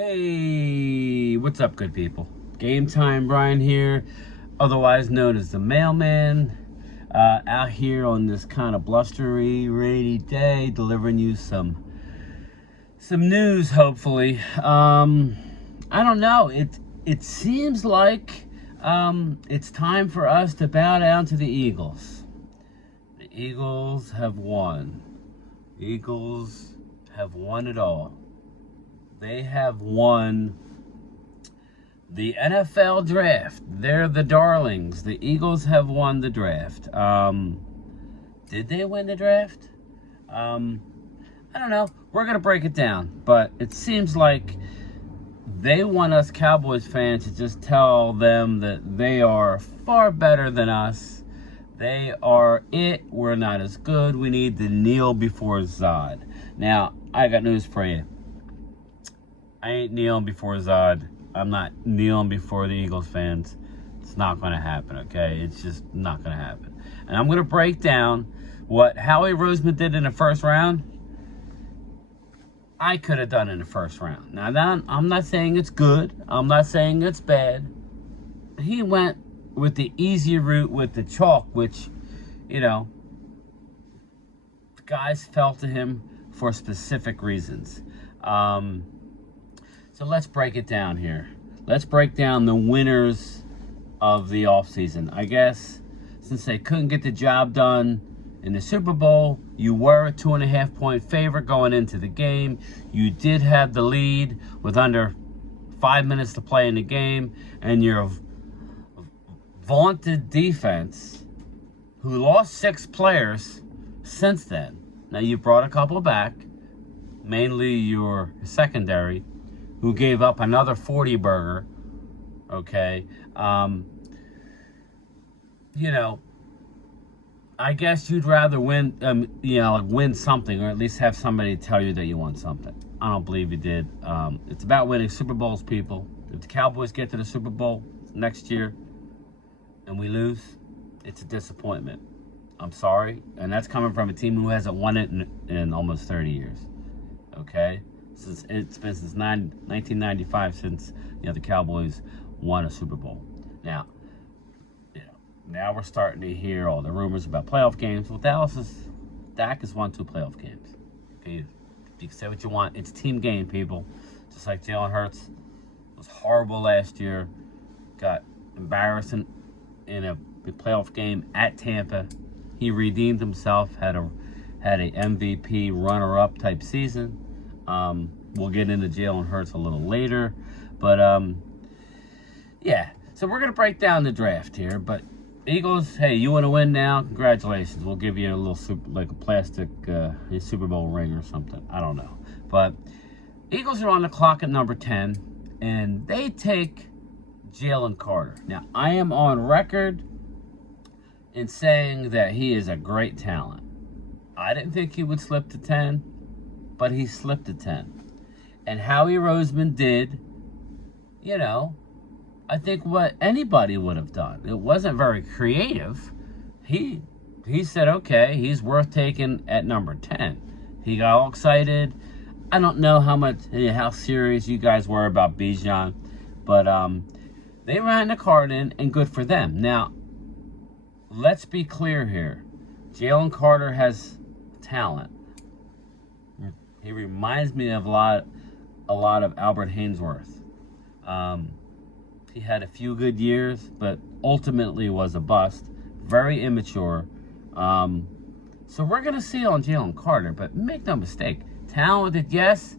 Hey, what's up, good people? Game Time Brian here, otherwise known as the Mailman, out here on this kind of blustery, rainy day, delivering you some news. Hopefully, I don't know. It seems like it's time for us to bow down to the Eagles. The Eagles have won. The Eagles have won it all. They have won the NFL draft. They're the darlings. The Eagles have won the draft. Did they win the draft? I don't know. We're going to break it down. But it seems like they want us Cowboys fans to just tell them that they are far better than us. They are it. We're not as good. We need to kneel before Zod. Now, I got news for you. I ain't kneeling before Zod. I'm not kneeling before the Eagles fans. It's not going to happen, okay? It's just not going to happen. And I'm going to break down what Howie Roseman did in the first round. I could have done in the first round. Now, I'm not saying it's good. I'm not saying it's bad. He went with the easy route with the chalk, which, the guys fell to him for specific reasons. So let's break it down here. Let's break down the winners of the offseason. I guess since they couldn't get the job done in the Super Bowl, you were a 2.5-point favorite going into the game. You did have the lead with under 5 minutes to play in the game, and your vaunted defense, who lost 6 players since then. Now, you brought a couple back, mainly your secondary, who gave up another 40-burger, okay? I guess you'd rather win, win something, or at least have somebody tell you that you won something. I don't believe you did. It's about winning Super Bowls, people. If the Cowboys get to the Super Bowl next year and we lose, it's a disappointment. I'm sorry. And that's coming from a team who hasn't won it in almost 30 years, okay? It's been since 1995 since the Cowboys won a Super Bowl. Now we're starting to hear all the rumors about playoff games. Well, Dak has won 2 playoff games. Okay, you can say what you want. It's a team game, people. Just like Jalen Hurts was horrible last year, got embarrassing in a playoff game at Tampa. He redeemed himself, had a MVP runner-up type season. We'll get into Jalen Hurts a little later. But, yeah. So we're going to break down the draft here. But Eagles, hey, you want to win now? Congratulations. We'll give you a little a plastic Super Bowl ring or something. I don't know. But Eagles are on the clock at number 10. And they take Jalen Carter. Now, I am on record in saying that he is a great talent. I didn't think he would slip to 10. But he slipped to 10. And Howie Roseman did, I think what anybody would have done. It wasn't very creative. He said, okay, he's worth taking at number 10. He got all excited. I don't know how serious you guys were about Bijan, but they ran the card in, and good for them. Now, let's be clear here. Jalen Carter has talent. He reminds me of a lot of Albert Haynesworth. He had a few good years, but ultimately was a bust. Very immature. So we're going to see on Jalen Carter, but make no mistake. Talented, yes.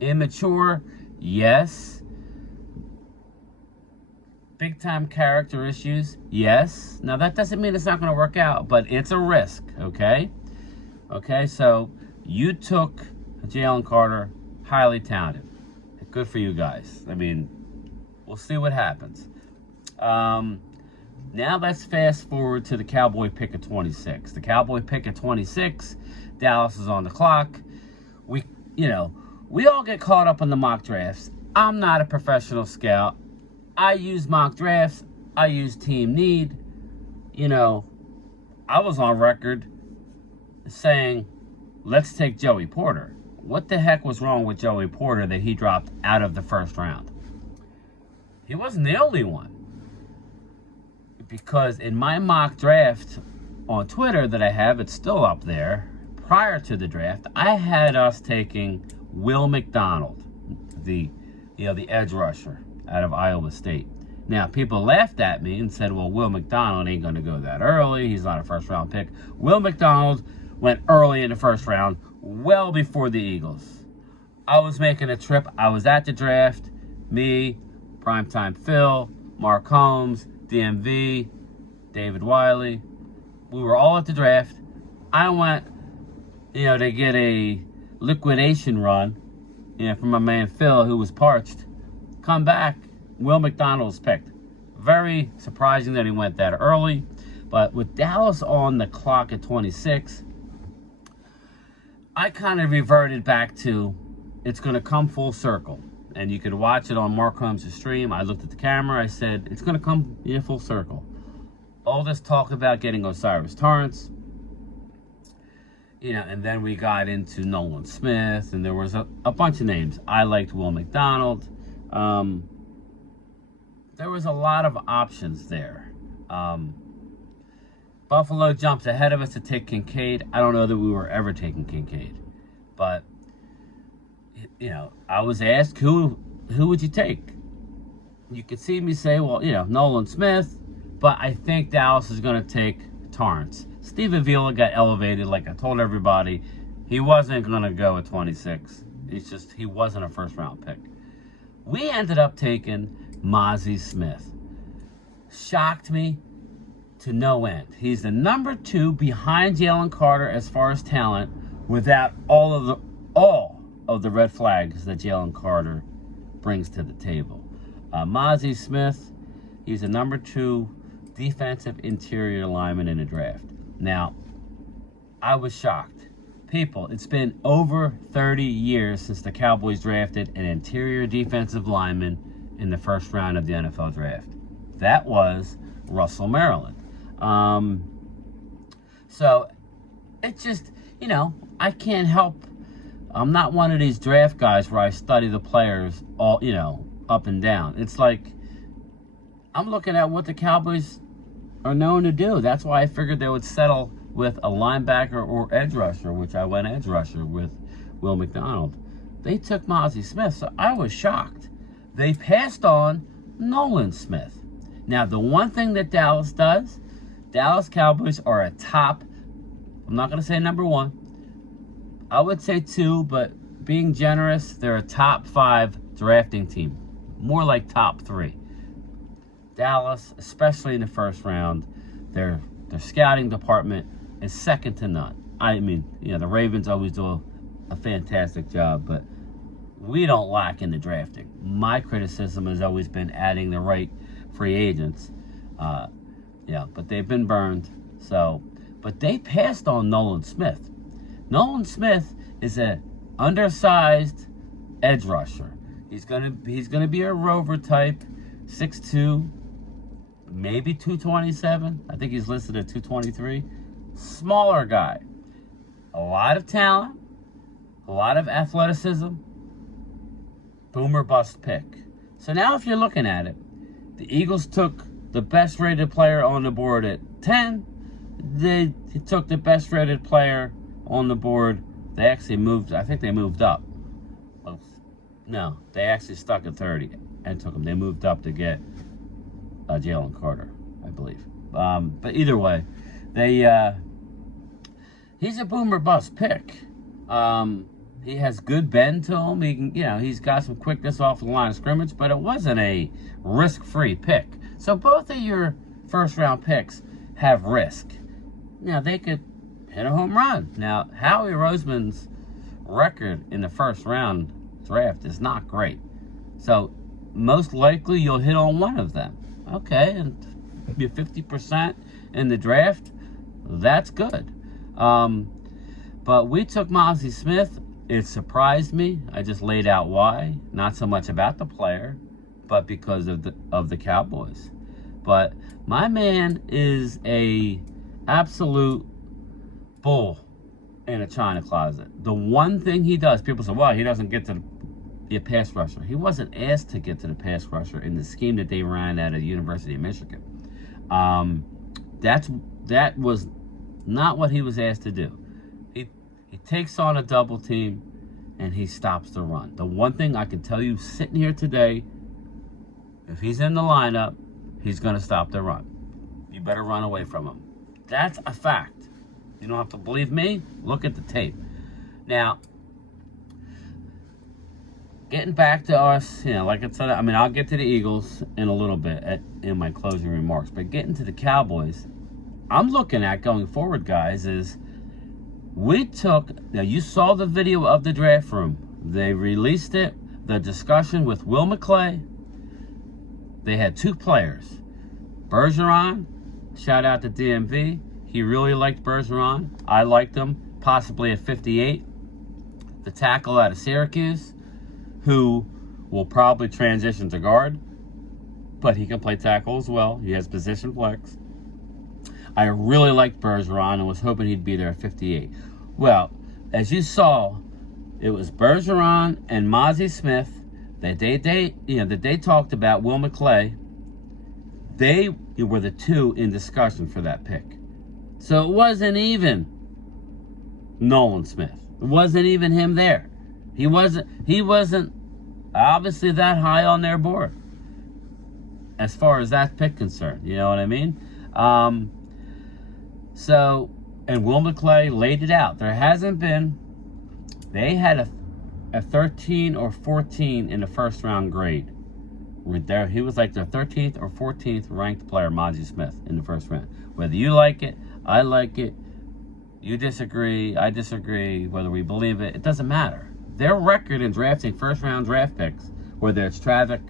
Immature, yes. Big-time character issues, yes. Now, that doesn't mean it's not going to work out, but it's a risk, okay? Okay, so you took Jalen Carter, highly talented. Good for you guys. I mean, we'll see what happens. Now let's fast forward to the Cowboy pick at 26. The Cowboy pick at 26, Dallas is on the clock. We all get caught up in the mock drafts. I'm not a professional scout. I use mock drafts. I use team need. I was on record saying, let's take Joey Porter. what the heck was wrong with Joey Porter that he dropped out of the first round? He wasn't the only one. Because in my mock draft on Twitter that I have, it's still up there, prior to the draft, I had us taking Will McDonald, the edge rusher out of Iowa State. Now, people laughed at me and said, well, Will McDonald ain't going to go that early. He's not a first-round pick. Will McDonald went early in the first round, well before the Eagles. I was making a trip. I was at the draft. Me, Primetime Phil, Mark Holmes, DMV, David Wiley. We were all at the draft. I went, to get a liquidation run, from my man Phil, who was parched. Come back, Will McDonald was picked. Very surprising that he went that early. But with Dallas on the clock at 26, I kind of reverted back to it's going to come full circle. And you could watch it on Mark Holmes' stream. I looked at the camera. I said, it's going to come full circle. All this talk about getting O'Cyrus Torrence, and then we got into Nolan Smith, and there was a bunch of names. I liked Will McDonald. There was a lot of options there. Buffalo jumped ahead of us to take Kincaid. I don't know that we were ever taking Kincaid. But, I was asked, who would you take? You could see me say, well, Nolan Smith. But I think Dallas is going to take Torrence. Steve Avila got elevated, like I told everybody. He wasn't going to go at 26. He wasn't a first-round pick. We ended up taking Mazi Smith. Shocked me to no end. He's the number 2 behind Jalen Carter as far as talent, without all of the red flags that Jalen Carter brings to the table. Mazi Smith, he's the number 2 defensive interior lineman in the draft. Now, I was shocked. People, it's been over 30 years since the Cowboys drafted an interior defensive lineman in the first round of the NFL draft. That was Russell Maryland. So, it's just, I can't help. I'm not one of these draft guys where I study the players all, up and down. It's like, I'm looking at what the Cowboys are known to do. That's why I figured they would settle with a linebacker or edge rusher, which I went edge rusher with Will McDonald. They took Mazi Smith, so I was shocked. They passed on Nolan Smith. Now, the one thing that Dallas does, Dallas Cowboys are a top, I'm not going to say number 1. I would say 2, but being generous, they're a top 5 drafting team. More like top 3. Dallas, especially in the first round, their scouting department is second to none. I mean, the Ravens always do a fantastic job, but we don't lack in the drafting. My criticism has always been adding the right free agents. But they've been burned. But they passed on Nolan Smith. Nolan Smith is an undersized edge rusher. He's gonna be a rover type, 6'2", maybe 227. I think he's listed at 223. Smaller guy. A lot of talent. A lot of athleticism. Boomer bust pick. So now if you're looking at it, the Eagles took the best rated player on the board at 10. They took the best rated player on the board. They actually moved. I think they moved up. No, they actually stuck at 30 and took him. They moved up to get Jalen Carter, I believe. But either way, he's a boomer bust pick. He has good bend to him. He can, he's got some quickness off the line of scrimmage, but it wasn't a risk-free pick. So both of your first-round picks have risk. Now, they could hit a home run. Now, Howie Roseman's record in the first round draft is not great. So, most likely you'll hit on one of them. Okay, and you're 50% in the draft. That's good. But we took Mazi Smith. It surprised me. I just laid out why. Not so much about the player, but because of the Cowboys. But my man is a absolute bull in a china closet. The one thing he does, people say, well, he doesn't get to the pass rusher. He wasn't asked to get to the pass rusher in the scheme that they ran at the University of Michigan. That was not what he was asked to do. He takes on a double team and he stops the run. The one thing I can tell you sitting here today, if he's in the lineup, he's going to stop the run. You better run away from him. That's a fact. You don't have to believe me. Look at the tape. Now, getting back to us, like I said, I mean, I'll get to the Eagles in a little bit in my closing remarks. But getting to the Cowboys, I'm looking at going forward, guys, is now you saw the video of the draft room. They released it, the discussion with Will McClay. They had 2 players. Bergeron, shout out to DMV. He really liked Bergeron. I liked him, possibly at 58. The tackle out of Syracuse, who will probably transition to guard, but he can play tackle as well. He has position flex. I really liked Bergeron and was hoping he'd be there at 58. Well, as you saw, it was Bergeron and Mazi Smith that they talked about. Will McClay. They were the 2 in discussion for that pick. So it wasn't even Nolan Smith. It wasn't even him there. He wasn't obviously that high on their board as far as that pick concerned. You know what I mean? And Will McClay laid it out. There hasn't been, they had a 13 or 14 in the first round grade. He was like the 13th or 14th ranked player, Mazi Smith, in the first round. Whether you like it, I like it, you disagree, I disagree, whether we believe it, it doesn't matter. Their record in drafting first round draft picks, whether it's Travis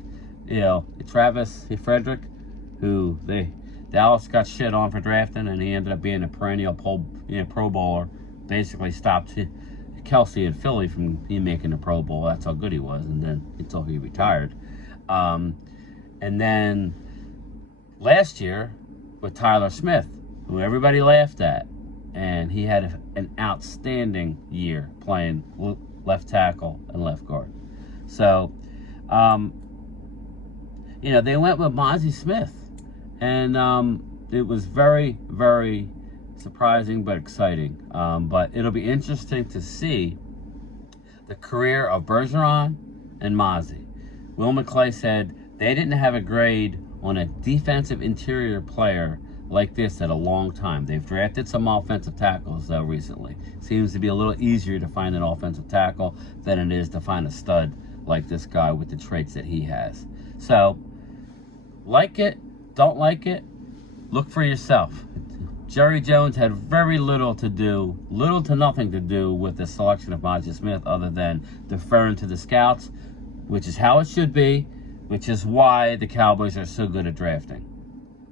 Frederick, who Dallas got shit on for drafting, and he ended up being a perennial Pro Bowler. Basically stopped Kelsey and Philly from making the Pro Bowl. That's how good he was, and then until he retired. And then last year with Tyler Smith, who everybody laughed at, and he had an outstanding year playing left tackle and left guard. So, they went with Mazi Smith. And it was very, very surprising but exciting. But it'll be interesting to see the career of Bergeron and Mazi. Will McClay said they didn't have a grade on a defensive interior player like this in a long time. They've drafted some offensive tackles, though, recently. Seems to be a little easier to find an offensive tackle than it is to find a stud like this guy with the traits that he has. So, like it, don't like it, look for yourself. Jerry Jones had very little to nothing to do with the selection of Mazi Smith other than deferring to the scouts, which is how it should be, which is why the Cowboys are so good at drafting.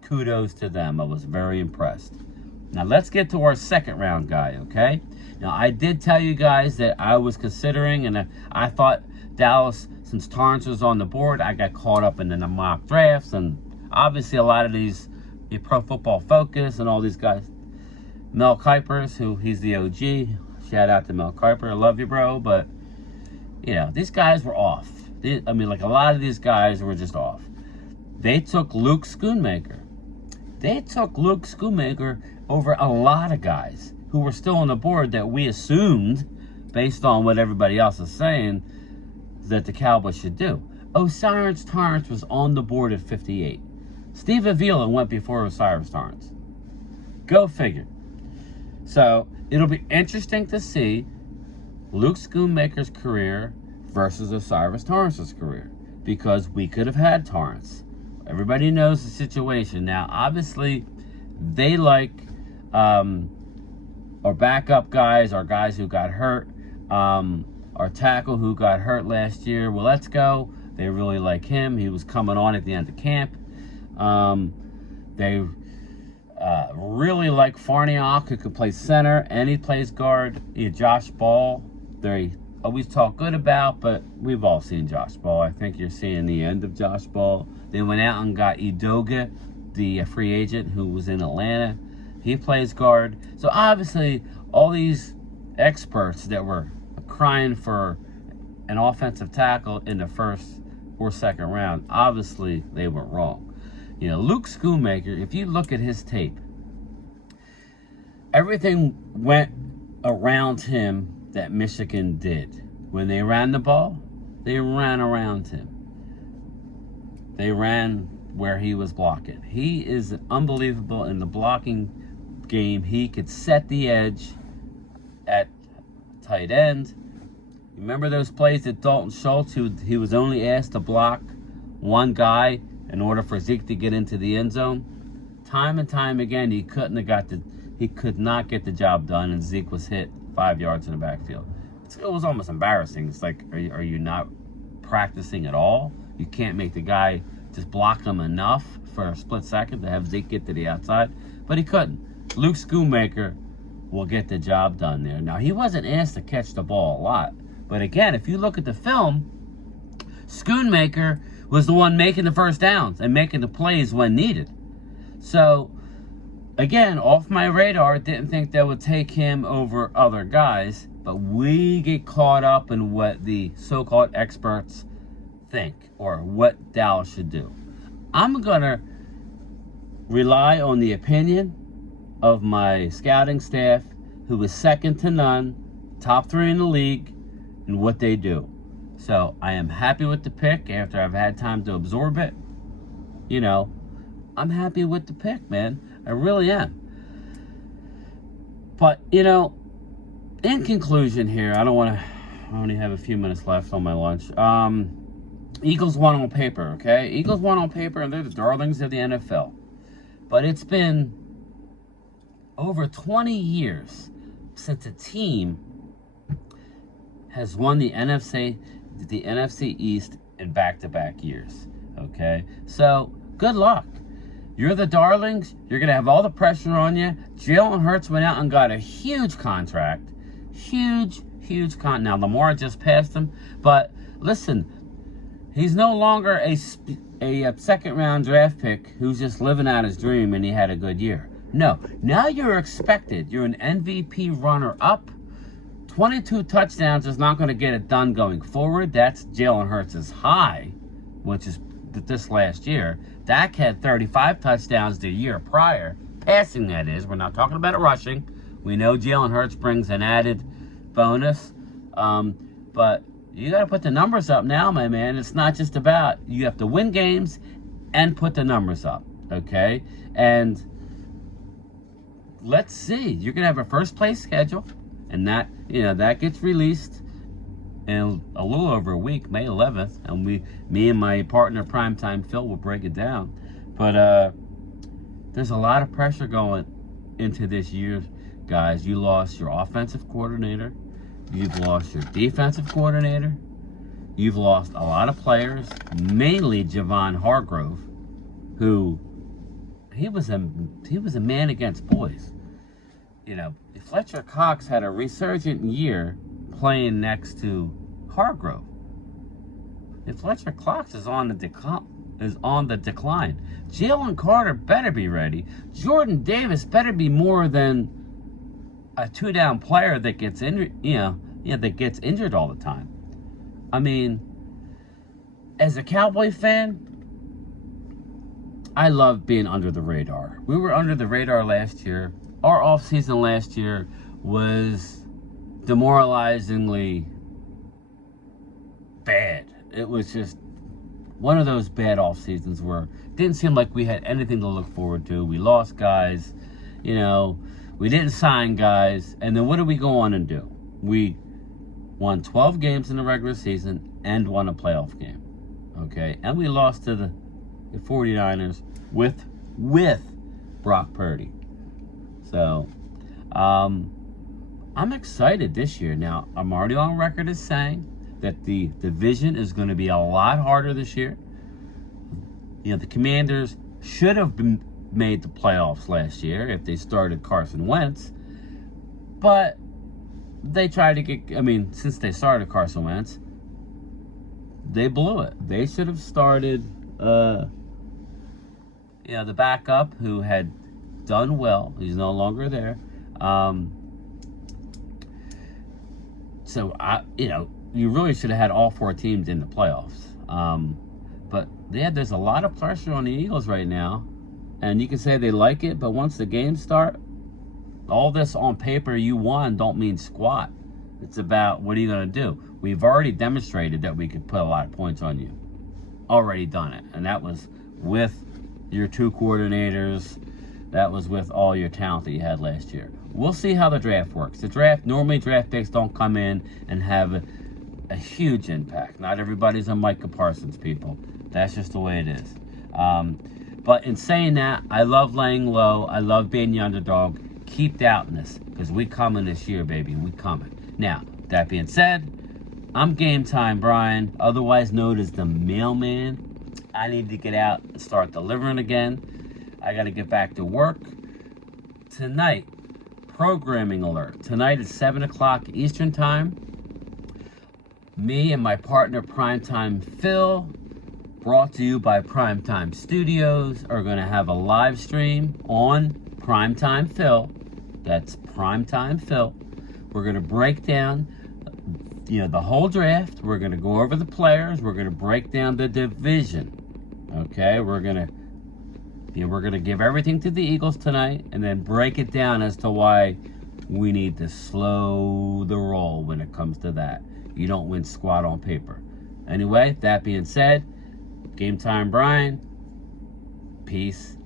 Kudos to them. I was very impressed. Now let's get to our second round guy, okay? Now I did tell you guys that I was considering, and I thought Dallas, since Torrance was on the board, I got caught up in the mock drafts, and obviously a lot of these Pro Football Focus and all these guys. Mel Kipers, he's the OG. Shout out to Mel Kiper. I love you, bro. But, these guys were off. A lot of these guys were just off. They took Luke Schoonmaker. Over a lot of guys who were still on the board that we assumed, based on what everybody else is saying, that the Cowboys should do. O'Cyrus Torrence was on the board at 58. Steve Avila went before O'Cyrus Torrence. Go figure. So, it'll be interesting to see Luke Schoonmaker's career versus O'Cyrus Torrence's career, because we could have had Torrence. Everybody knows the situation. Now, obviously, they like our backup guys, our guys who got hurt, our tackle who got hurt last year. Well, let's go. They really like him. He was coming on at the end of camp. They really like Farniok, who can play center, and he plays guard. Josh Ball, they always talk good about, but we've all seen Josh Ball. I think you're seeing the end of Josh Ball. They went out and got Edoga, the free agent who was in Atlanta. He plays guard. So obviously, all these experts that were crying for an offensive tackle in the first or second round, obviously they were wrong. Luke Schoonmaker, if you look at his tape, everything went around him that Michigan did. When they ran the ball, they ran around him. They ran where he was blocking. He is unbelievable in the blocking game. He could set the edge at tight end. Remember those plays that Dalton Schultz, he was only asked to block one guy in order for Zeke to get into the end zone? Time and time again, he could not get the job done, and Zeke was hit 5 yards in the backfield. It was almost embarrassing. It's like, are you not practicing at all? You can't make the guy just block him enough for a split second to have Zeke get to the outside, but he couldn't. Luke Schoonmaker will get the job done there. Now, he wasn't asked to catch the ball a lot, but again, if you look at the film, Schoonmaker was the one making the first downs and making the plays when needed. So, again, off my radar, didn't think that would take him over other guys, but we get caught up in what the so-called experts think or what Dallas should do. I'm going to rely on the opinion of my scouting staff, who is second to none, top 3 in the league, and what they do. So I am happy with the pick after I've had time to absorb it. I'm happy with the pick, man. I really am. But, in conclusion here, I only have a few minutes left on my lunch. Eagles won on paper, okay? Eagles won on paper, and they're the darlings of the NFL. But it's been over 20 years since a team has won the NFC East in back-to-back years, okay? So, good luck. You're the darlings. You're going to have all the pressure on you. Jalen Hurts went out and got a huge contract. Huge contract. Now, Lamar just passed him. But, listen, he's no longer a second-round draft pick who's just living out his dream and he had a good year. No. Now you're expected. You're an MVP runner-up. 22 touchdowns is not going to get it done going forward. That's Jalen Hurts' high, which is this last year. Dak had 35 touchdowns the year prior. Passing, that is. We're not talking about it rushing. We know Jalen Hurts brings an added bonus. But you got to put the numbers up now, my man. It's not just about, you have to win games and put the numbers up, okay? And let's see. You're going to have a first-place schedule, and that gets released in a little over a week, May 11th, and me and my partner, Primetime Phil, will break it down. But there's a lot of pressure going into this year, guys. You lost your offensive coordinator. You've lost your defensive coordinator. You've lost a lot of players, mainly Javon Hargrove, who he was a man against boys. Fletcher Cox had a resurgent year playing next to Hargrove. If Fletcher Cox is on the decline, Jalen Carter better be ready. Jordan Davis better be more than a 2-down player that gets injured. That gets injured all the time. I mean, as a Cowboy fan, I love being under the radar. We were under the radar last year. Our offseason last year was demoralizingly bad. It was just one of those bad off seasons where it didn't seem like we had anything to look forward to. We lost guys, we didn't sign guys, and then what did we go on and do? We won 12 games in the regular season and won a playoff game, okay? And we lost to the 49ers with Brock Purdy. So, I'm excited this year. Now, I'm already on record as saying that the division is going to be a lot harder this year. The Commanders should have made the playoffs last year if they started Carson Wentz. But they tried to since they started Carson Wentz, they blew it. They should have started, the backup who had done well. He's no longer there. So you really should have had all 4 teams in the playoffs. But yeah, there's a lot of pressure on the Eagles right now, and you can say they like it, but once the games start, all this on paper you won don't mean squat. It's about what are you going to do. We've already demonstrated that we could put a lot of points on you. Already done it, and that was with your 2 coordinators. That was with all your talent that you had last year. We'll see how the draft works. Normally draft picks don't come in and have a huge impact. Not everybody's a Micah Parsons, people. That's just the way it is. But in saying that, I love laying low. I love being the underdog. Keep doubting this, because we coming this year, baby. We coming. Now, that being said, I'm Game Time Brian, otherwise known as the Mailman. I need to get out and start delivering again. I got to get back to work. Tonight, programming alert. Tonight at 7 o'clock Eastern Time, me and my partner Primetime Phil, brought to you by Primetime Studios, are going to have a live stream on Primetime Phil. That's Primetime Phil. We're going to break down the whole draft. We're going to go over the players. We're going to break down the division. Okay, we're going to give everything to the Eagles tonight, and then break it down as to why we need to slow the roll when it comes to that. You don't win squat on paper. Anyway, that being said, Game Time Brian. Peace